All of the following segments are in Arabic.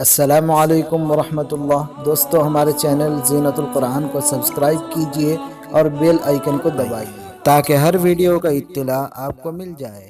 अस्सलामु अलैकुम वरहमतुल्लाह। दोस्तों, हमारे चैनल ज़ीनतुल कुरान को सब्सक्राइब कीजिए और बेल आइकन को दबाइए ताकि हर वीडियो का इत्तिला आपको मिल जाए।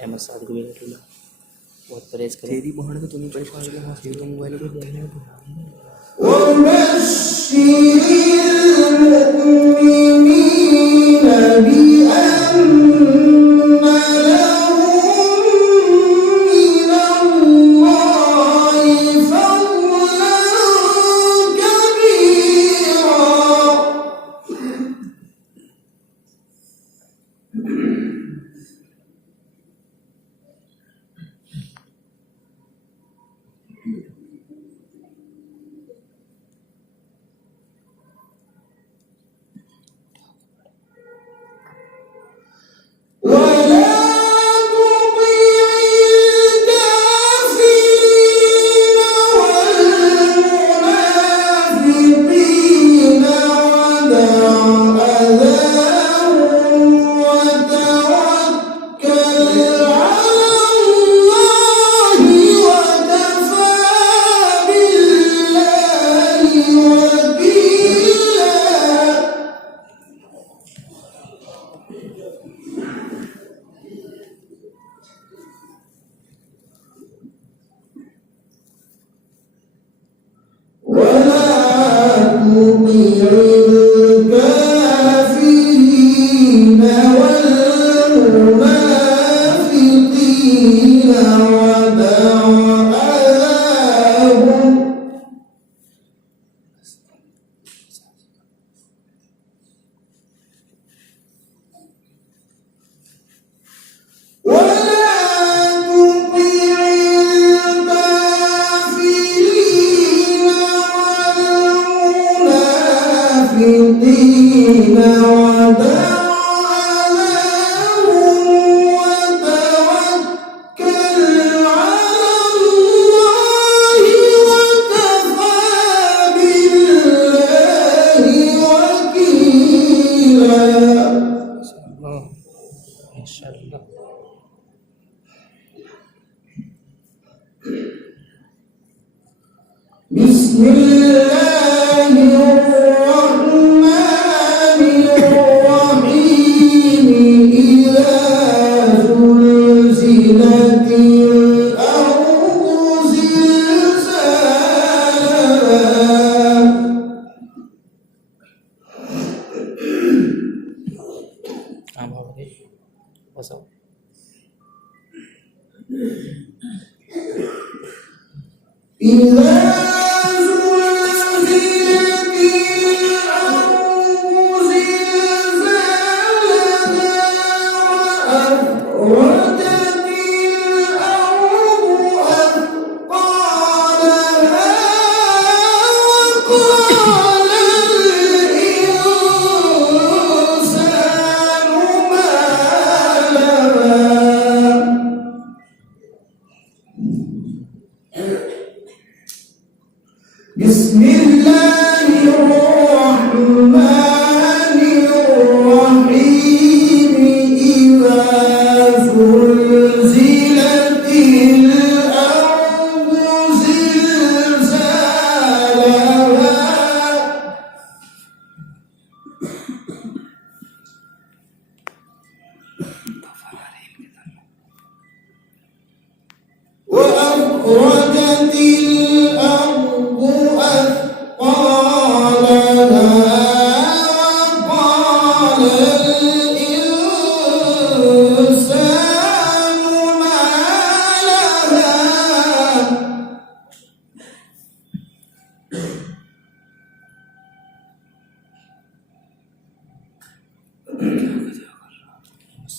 अहमद साहब को मेरा टूला बहुत परहेज करें। तेरी बहन को तुम परेशान कर रहा है, मोबाइल को देखने को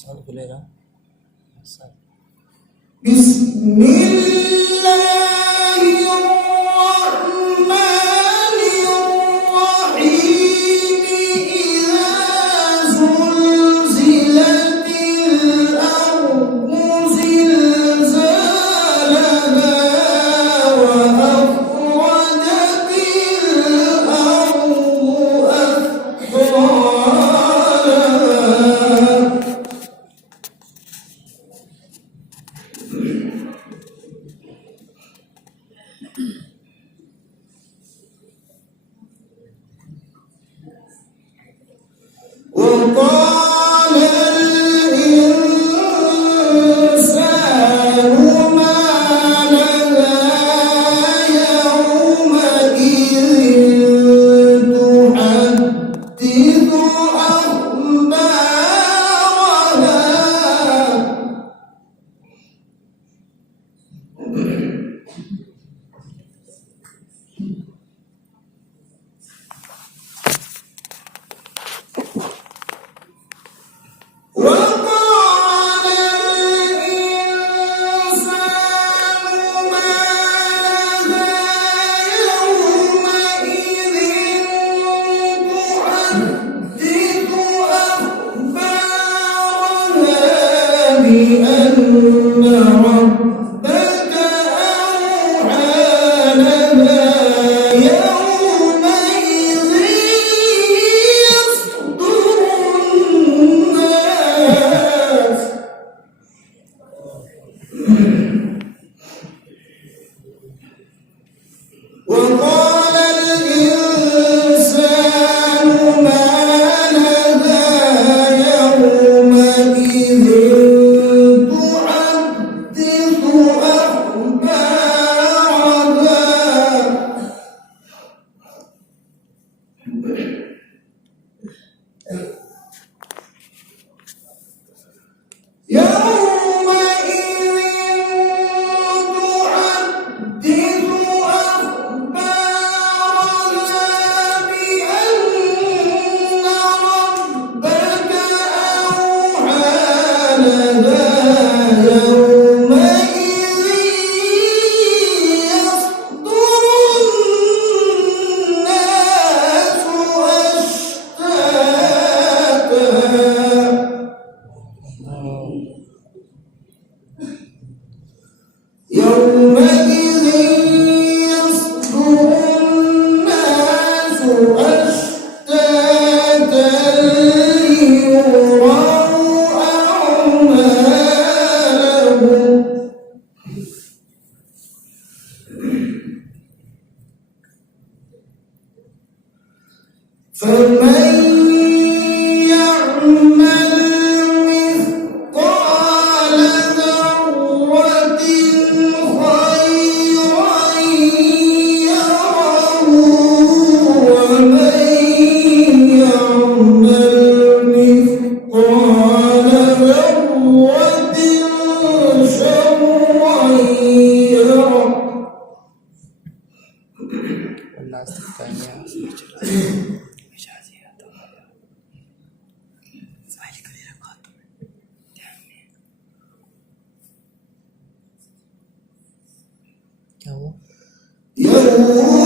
साथ खुलेगा साथ بسم الله الرحمن الرحيم إذا زلزلت الأرض زلزالها وأخرجت الأرض أثقالها وقال الإنسان ما لها يومئذ تحدث أخبارها وقال الإنسان ما لها يومئذ تحدث أخبارها بأن ربك أوحى لها يومئذ يصدر الناس وقال الإنسان ما لها يومئذ تحدث أخبارها يومئذ تحدث أخبارها بأن ربك أوحى لها يومئذ يصدر الناس أشتاتا يومئذ يصدر الناس أشتاتا ليروا أعمالهم فمن يعمل مثقال ذرة خيرا يره ومن يعمل مثقال ذرة شرا يره والناس الثانية क्या हुआ يوم